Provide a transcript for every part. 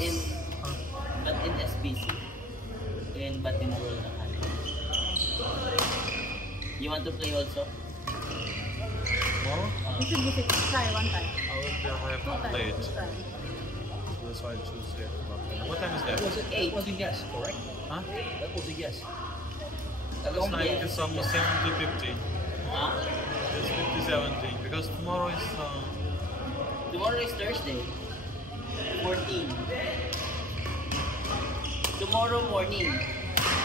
in SBC. In Batinbol Academy. You want to play also? Tomorrow? You should visit. Try one time. I have not played. That's why I choose it. What time is that? That was a yes, correct? Huh? That was a yes. It's like it's almost 70-50. Huh? It's 50-70 because tomorrow is Tomorrow is Thursday. 14. Tomorrow morning.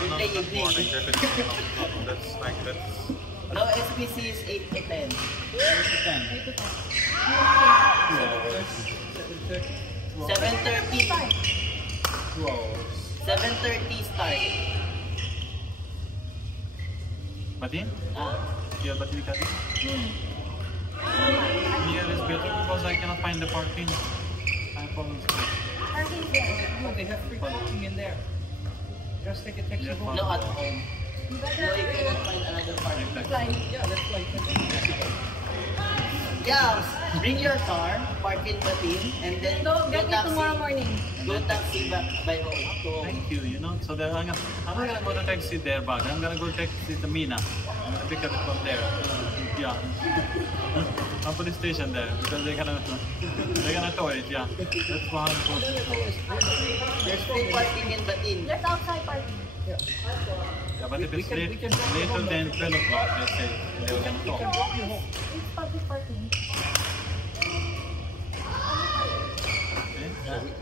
We'll play evening. morning. That's like that's. No, SPC is 8 to 10. 8 to 10. 8 to 10. 7:30. 2 hours. 7:30 start. Batin? Ah. Yeah, Batin Kati. Here is better because I cannot find the parking. I promise. Parking there. No, they have free parking in there. Just take a taxi Yeah, home. No, at home. You No, better you cannot find another parking. fly. Yeah, that's like Yeah, bring your car, park in Batin, and then No, get it taxi. tomorrow morning. Go taxi back by home. To home. Thank you, you know. So then I'm not gonna go to taxi there back. I'm gonna go taxi to Mina. I'm gonna pick up it from there. Yeah. From police station there because they're gonna tow it, yeah. That's why I'm going to go. There's free parking in Batin. There's outside parking. Yeah, but if it's we can later than 12 o'clock, let's say, they will gonna tow. It's public parking. Okay?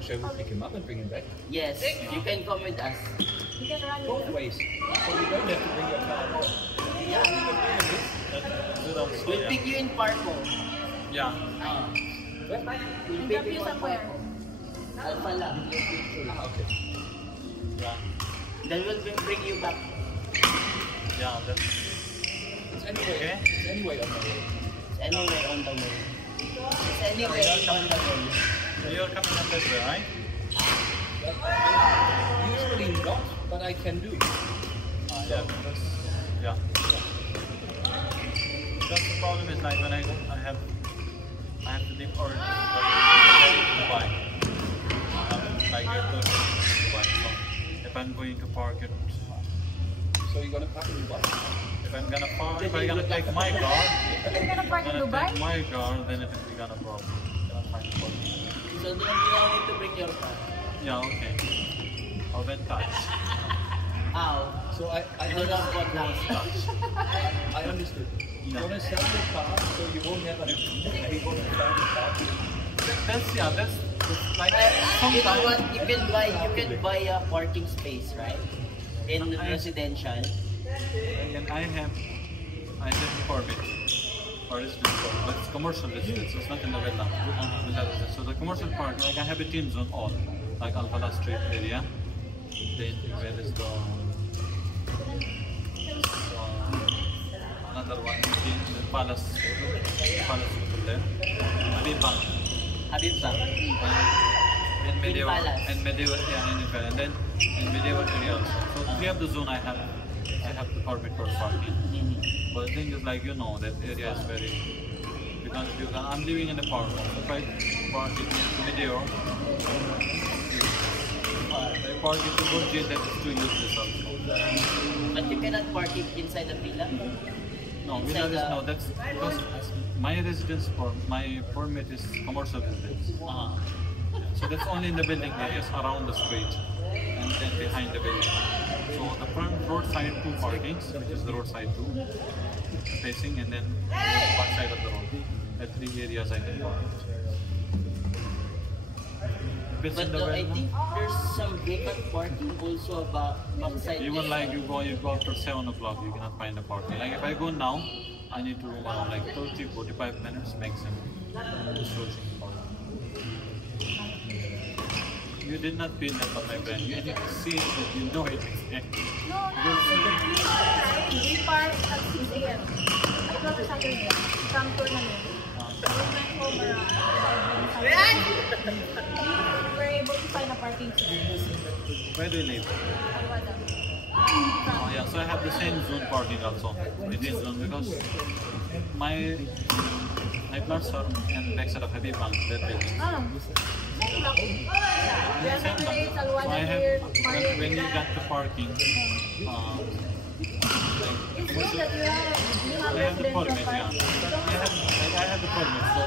Shall we pick him up and bring him back? Yes, you can come with us. You can run Both with ways. So you don't have to bring your car. Yeah. That's good also, We'll yeah. pick you in Parco. Yeah. Ah. Where? We'll and pick drop you in somewhere. Alpha lang. Ah, okay. Yeah. Then we'll bring you back. Yeah, that's It's anyway. Okay. It's anyway on the way. It's anywhere on the way. It's anywhere on the way. you're coming up that way, right? Usually not, but I can do. Yeah, because yeah. Because the problem is like when I have to leave or Dubai. Like I have to Dubai. So if I'm going to park it, So you're gonna park in Dubai? if I'm gonna take my car, You're gonna park in Dubai? take my car, then it will be gonna problem. Cannot find the parking. So then you don't need to bring your car. Yeah, okay. I'll then touch. Ow. So I Ito lang po lang. I understood. You're gonna sell your car so you won't have a you won't have a car. That's like You know what? sometimes. You can buy a parking space, right? In residential. And I did permit for residence park, but it's commercial residence, so it's not in the villa. So the commercial park, like I have it in zone all, like Alphala Street area. Then where is the another one? The Palace Hotel there. Habib Bank. Habib Bank. And medieval, Palace. and medieval, yeah, and then in medieval area also. So three of the zone I have to permit for parking. But the thing is like that area is very because I'm living in the park. If I park it near Medeo, if I park it to Burj, that is too useless also. But you cannot park it inside the villa. No, Inside villa is no. That's because my residence for my permit is commercial residence. So that's only in the building areas around the street and then behind the building. So the front roadside 2 parkings, which is the roadside 2 facing, and then back side of the road. The 3 areas I can park. If it's But in the I think there's some vacant parking also backside. even like you go after 7 o'clock, you cannot find the parking. Like if I go now, I need to like 30-45 minutes maximum to searching the parking. You did not feel that on my friend. You need to see it that you know it. No, we park at 6 a.m. I go to Saturday. Some tournament. I went home around 7. We were able to find a parking space. Where do you live? Oh, yeah, so I have the same zone parking also with this zone because my My plants are in backside of Habib Bank, that building. Same lang. Real Same lang. estate, So Salwana I have, here, when you got the parking, It's good that you have I have the residential permit, yeah. parking. I have the permit, so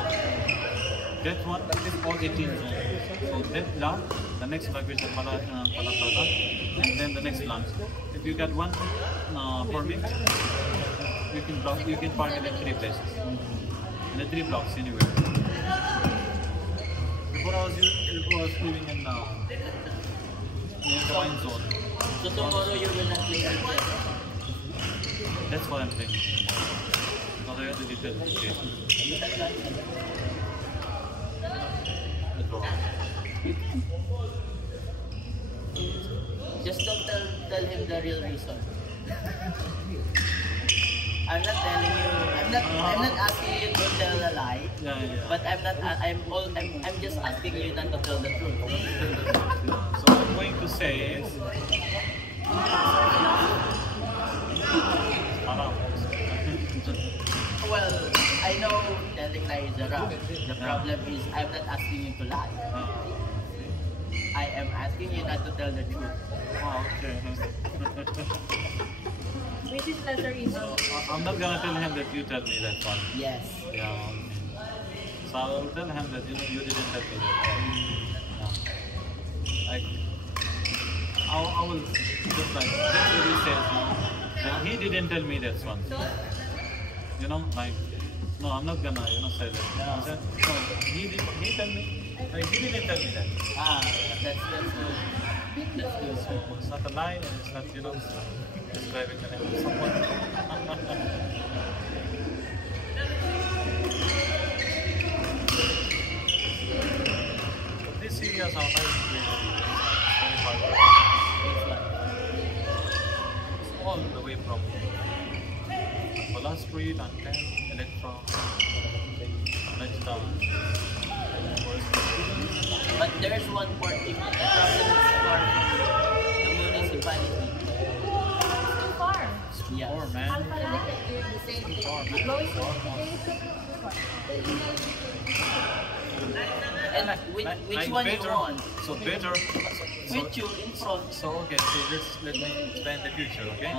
that one is all 18 zone. So that lot, the next block is the Palatada, and then the next lot. If you got one permit, you can park it in 3 places. In the 3 blocks anywhere. Before I was living in the wine zone. So tomorrow you will not play again. That's what I'm thinking. Because I have the details. Just don't tell him the real reason. I'm not telling you. I'm not asking you to tell a lie. Yeah. But I'm just asking you not to tell the truth. So what I'm going to say is, Well, I know telling lies is wrong. The problem is I'm not asking you to lie. I am asking you not to tell the truth. okay. Which is lesser evil. I'm not gonna tell him that you tell me that one. Yes. Yeah. So I'll tell him that you didn't tell me that. Yeah. Like, I will just like that's what he says. That he didn't tell me that one. You know, like, no, I'm not gonna say that. I said, no, he tell me. Like, he didn't tell me that. That's good. So it's not a lie, and it's not describing the name of someone. These areas are very far. It's all the way from Bola Street and 10 Electro, next town. But there's one parking. The problem is for the municipality. It's too far. Yes. Or man. Alpha Limited, the same thing. Lois is too far. And which one better, you want? So better. Which you in front? So okay, so let me explain the future, okay?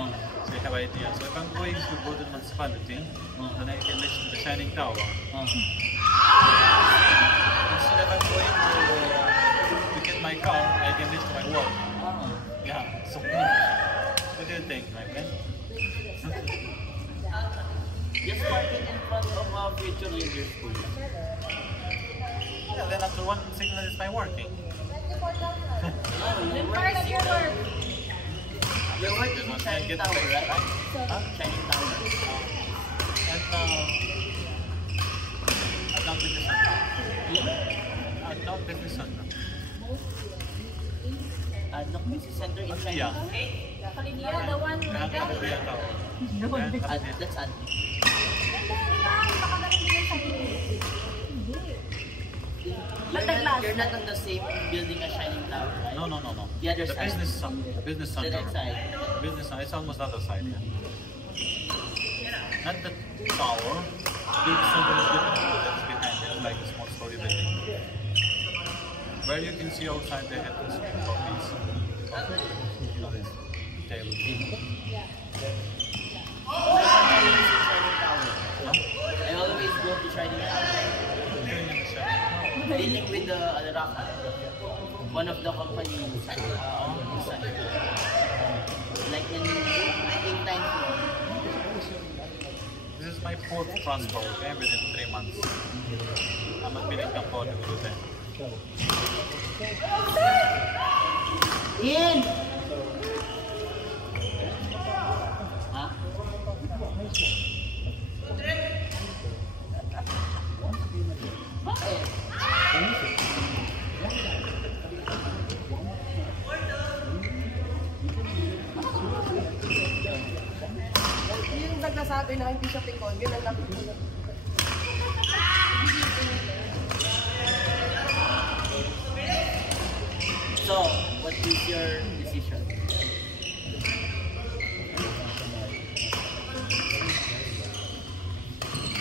So you have idea. So if I'm going to go to the municipality, then I can listen to the Shining Tower. Instead of I'm going to get my car, I can listen to my work. Yeah. So what do you think, my friend? Just parking in front of future leader school. Yeah, then after one signal is not working. No, your Part work of is your work. Your work is in Shining Tower, right? Shining Tower. And Adult Business Center. Adult Business Center. Adult Business Center in Shining Yeah. Tower. Kalinia, the one like that. That's ad. You're not on the same building as Shining Tower, right? No. The other The side. business center. The next side. Business center. It's almost the other side. Yeah. Not the tower. Big center is different. That's behind it, like a small story building. Where you can see outside the entrance of these. Table. I always go to Shining Tower. Dealing with the Rafa. One of the company inside. Like in 9 This is my 4th transfer, okay, within 3 months. I'm not feeling comfortable with that. Ian! Huh? Bakit? Yung nagsasabi na hindi siya pikon, yun ang lapit ko. So, what is your decision?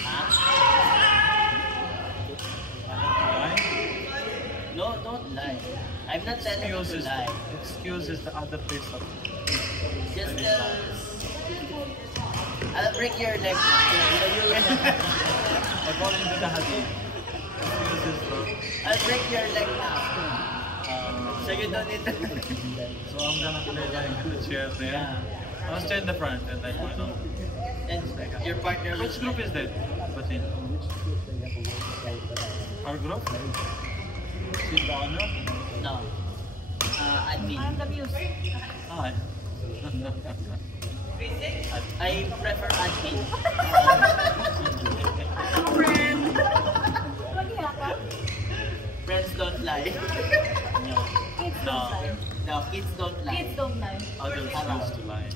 Huh? lie. I'm not telling you to lie. Excuse is the other face of Just tell. I'll break your leg. according to the hadith. Excuse is the I'll break your leg now. So you don't need to. so I'm gonna play like in the chair there. Yeah. I'll stay in the front and then And your partner will. Which group is that? Batin? Our group? She's the owner? No. Admin. I'm the muse. Ah, I prefer admin. Mag-iya ka? Friends don't lie. Kids No. don't lie. No, kids don't lie. Kids don't lie. Others used to lie.